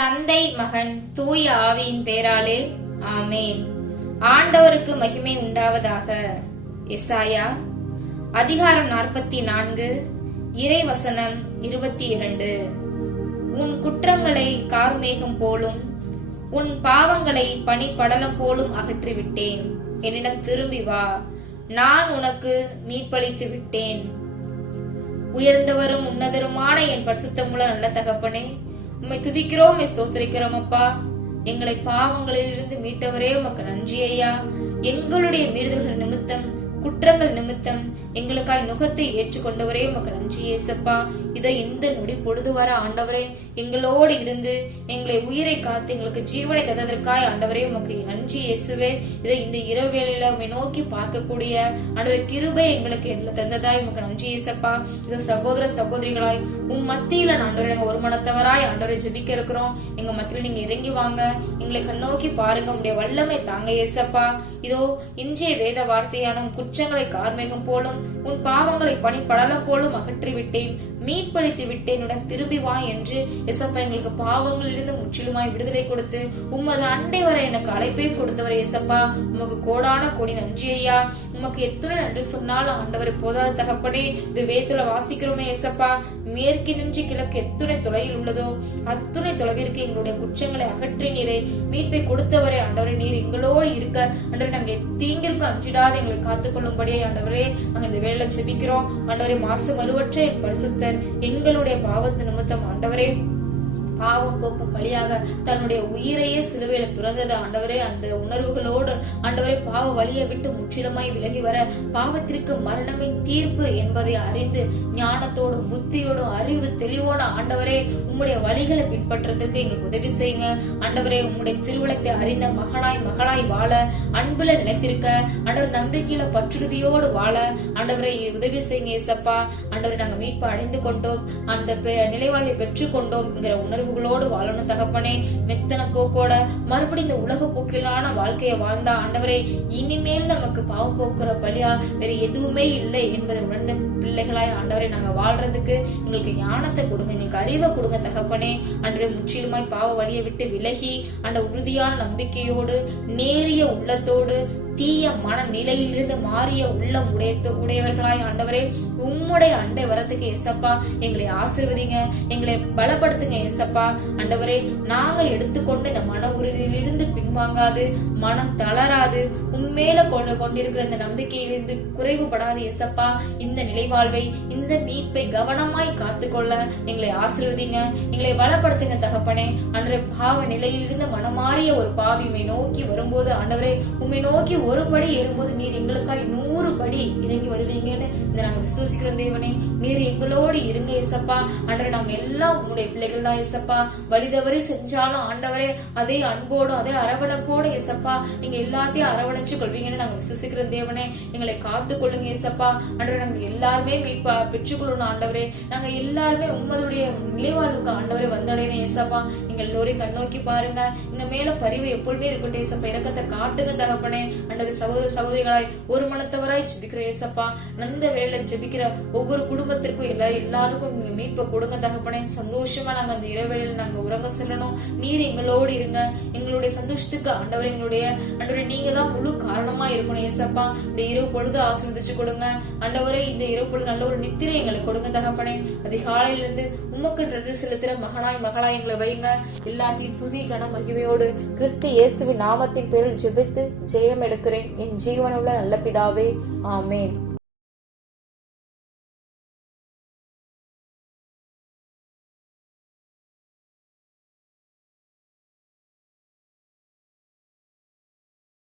தந்தை மகன் தூய ஆவியின் பேராலே ஆமேன். ஆண்டவருக்கு மகிமை உண்டாவதாக. எஸ்ஆயா அதிகாரம் நாற்பத்தி நான்கு இறைவசனம் இருபத்தி இரண்டு உன் குற்றங்களை கார்மேகம் போலும் உன் பாவங்களை பனிப்படலம் போலும் அகற்றிவிட்டேன். என்னிடம் திரும்பி வா நான் உனக்கு மீட்பளித்து விட்டேன். உயர்ந்தவரும் உன்னதருமான என் பரிசுத்தமுள்ள நல்ல தகப்பனே உம்மை துதிக்கிறோம் ஸ்தோத்திரிக்கிறோம் அப்பா. எங்களை பாவங்களிலிருந்து மீட்டவரே உமக்கு நன்றி ஐயா. எங்களுடைய மீறுதல்கள் நிமித்தம் குற்றங்கள் நிமித்தம் எங்களுக்காய் நுகத்தை ஏற்றுக்கொண்டவரே உமக்கு நன்றி ஏசப்பா. இதை இந்த நொடி பொழுது வர ஆண்டவரே எங்களோடு இருந்து எங்களை உயிரை காத்து எங்களுக்கு ஜீவனை தந்ததற்காய் ஆண்டவரே உமக்கு நன்றி இயேசுவே. இதை இந்த இரவு வேளையில உண்மை நோக்கி பார்க்கக்கூடிய ஆண்டவரே கிருபை எங்களுக்கு எங்களை தந்ததாய் உமக்கு நன்றி ஏசப்பா. இதோ சகோதர சகோதரிகளாய் உன் மத்தியில ஆண்டவரை நாங்க ஒரு மனத்தவராய் ஆண்டவரை ஜெபிக்க இருக்கிறோம். எங்க மத்தியில நீங்க இறங்கி வாங்க. எங்களை கண்ணோக்கி பாருங்க. உடைய வல்லமை தாங்க ஏசப்பா. இதோ இன்றைய வேத வார்த்தையான குற்றம் குற்றங்களை கார்மேகம் போலும் உன் பாவங்களை பனிப்படலம் போலும் அகற்றி விட்டேன் மீட்பளித்து விட்டேன். உடன் திரும்பி வா என்று எசப்பா எங்களுக்கு பாவங்களிலிருந்து முற்றிலுமாய் விடுதலை கொடுத்து உமது அண்டை வரை எனக்கு அழைப்பை கொடுத்தவர் எசப்பா. உமக்கு கோடான கோடி நன்றி ஐயா. உமக்கு எத்தனை நன்றி சொன்னாலும் ஆண்டவர் போதாத தகப்பனே. இது வேத்துல வாசிக்கிறோமே எசப்பா. மேற்கு நின்று கிழக்கு எத்துணை தொலைவில் உள்ளதோ அத்துணை தொலைவிற்கு எங்களுடைய குற்றங்களை அகற்றி நீரை. மீட்பை கொடுத்தவரே ஆண்டவரே நீர் எங்களோடு இருக்க. ஆண்டவரே நாங்கள் தீங்கிற்கு அஞ்சிடாது எங்களை காத்துக்கொள்ளும்படியே ஆண்டவரே நாங்கள் இந்த வேலை ஜெபிக்கிறோம். ஆண்டவரே மாசு மறுவற்ற என் பரிசுத்தர். எங்களுடைய பாவத்து நிமித்தம் ஆண்டவரே பாவம் போக்கும் பலியாக தன்னுடைய உயிரையே சிலுவையில துறந்தது. ஆண்டவரே அந்த உணர்வுகளோடு ஆண்டவரே பாவ வழியை விட்டு முற்றிலுமாய் விலகி வர பாவத்திற்கு மரணமே தீர்ப்பு என்பதை அறிந்து ஞானத்தோடும் புத்தியோடும் அறிவு தெளிவோட ஆண்டவரே உம்முடைய வழிகளை பின்பற்றதுக்கு எங்களுக்கு உதவி செய்யுங்க. ஆண்டவரே உம்முடைய திருவிழத்தை அறிந்த மகனாய் மகளாய் வாழ அன்புல நினைத்திருக்க ஆண்டவர் நம்பிக்கையில பற்றுறுதியோடு வாழ ஆண்டவரை உதவி செய்யுங்க ஏசப்பா. ஆண்டவரை நாங்க மீட்பு அடைந்து கொண்டோம். அந்த நிலைவாழ்வை பெற்றுக்கொண்டோம் என்கிற உணர்வு உணர்வுகளோடு வாழணும் தகப்பனே. மெத்தன போக்கோட மறுபடியும் இந்த உலக போக்கிலான வாழ்க்கையை வாழ்ந்தா ஆண்டவரே இனிமேல் நமக்கு பாவம் போக்குற பலியா வேற எதுவுமே இல்லை என்பதை உணர்ந்த பிள்ளைகளாய் ஆண்டவரை நாங்க வாழ்றதுக்கு எங்களுக்கு ஞானத்தை கொடுங்க எங்களுக்கு அறிவை கொடுங்க தகப்பனே. அன்றே முற்றிலுமாய் பாவ வழியை விட்டு விலகி அந்த உறுதியான நம்பிக்கையோடு நேரிய உள்ளத்தோடு தீய மன நிலையிலிருந்து மாறிய உள்ளம் உடையத்து உடையவர்களாய் ஆண்டவரே உம்முடைய அண்டை வரத்துக்கு எசப்பா எங்களை ஆசிர்வதிங்க எங்களை பலப்படுத்துங்க எசப்பா ஆண்டவரே நாங்க எடுத்துக்கொண்டு இந்த மன உறுதியிலிருந்து பின்வாங்காது மனம் தளராது உண்மையில கொண்டு கொண்டிருக்கிற இந்த நம்பிக்கையிலிருந்து குறைவுபடாது எசப்பா இந்த நிலைவாழ்வை இந்த மீட்பை கவனமாய் காத்துக்கொள்ள எங்களை ஆசிர்வதிங்க எங்களை பலப்படுத்துங்க தகப்பனே. அன்றைய பாவ நிலையிலிருந்து மனமாறிய ஒரு பாவி உம்மை நோக்கி வரும்போது ஆண்டவரே உம்மை நோக்கி ஒரு படி ஏறும்போது நீர் எங்களுக்காய் நூறு படி இறங்கி வருவீங்கன்னு இந்த நாங்க விசுவசிக்கிறோம் தேவனே. நீர் எங்களோடு இருங்க ஏசப்பா. அன்றை நாங்க எல்லாம் உங்களுடைய பிள்ளைகள் தான் ஏசப்பா வழிதவரை செஞ்சாலும் ஆண்டவரே அதே அன்போடும் அதே அரவணைப்போட ஏசப்பா. நீங்க எல்லாத்தையும் அரவணைச்சு கொள்வீங்கன்னு நாங்க விசுவசிக்கிறோம் தேவனே. எங்களை காத்து கொள்ளுங்க ஏசப்பா. அன்றை நாங்க எல்லாருமே பெற்றுக்கொள்ளணும் ஆண்டவரே. நாங்க எல்லாருமே உண்மையுடைய நிலைவாழ்வுக்கு ஆண்டவரே வந்தடையணும் ஏசப்பா. நீங்க எல்லோரையும் கண்ணோக்கி பாருங்க. இந்த மேல பரிவு எப்பொழுதுமே இருக்கட்டும் ஏசப்பா. இறக்கத்தை காட்டுங்க தகப்பனே. ஆண்டவரே சகோதர சகோதரிகளாய் ஒரு மனத்தவராய் ஜெபிக்கிற ஏசப்பா அந்த வேலை ஜெபிக்கிற ஒவ்வொரு குடும்பத்திற்கும் எல்லா எல்லாருக்கும் நீங்க மீட்ப கொடுங்க தகப்பனே. சந்தோஷமா நாங்க அந்த இரவேளையில நாங்க உறங்க செல்லணும். நீர் எங்களோடு இருங்க. எங்களுடைய சந்தோஷத்துக்கு ஆண்டவர் எங்களுடைய ஆண்டவரே நீங்க தான் முழு காரணமா இருக்கணும் ஏசப்பா இந்த இரவு பொழுது ஆசிர்வதிச்சு கொடுங்க. ஆண்டவரே இந்த இரவு பொழுது நல்ல ஒரு நித்திரை எங்களுக்கு கொடுங்க தகப்பனே. அதிகாலையில இருந்து உமக்கு நன்றி செலுத்துற மகனாய் மகளாய் எங்களை வைங்க எல்லாத்தையும் துதி கன மகிமையோடு கிறிஸ்து இயேசுவின் நாமத்தின் பேரில் ஜெபித்து ஜெயம் எடுக்க எடுக்கிறேன் என் ஜீவனுள்ள நல்ல பிதாவே ஆமேன்.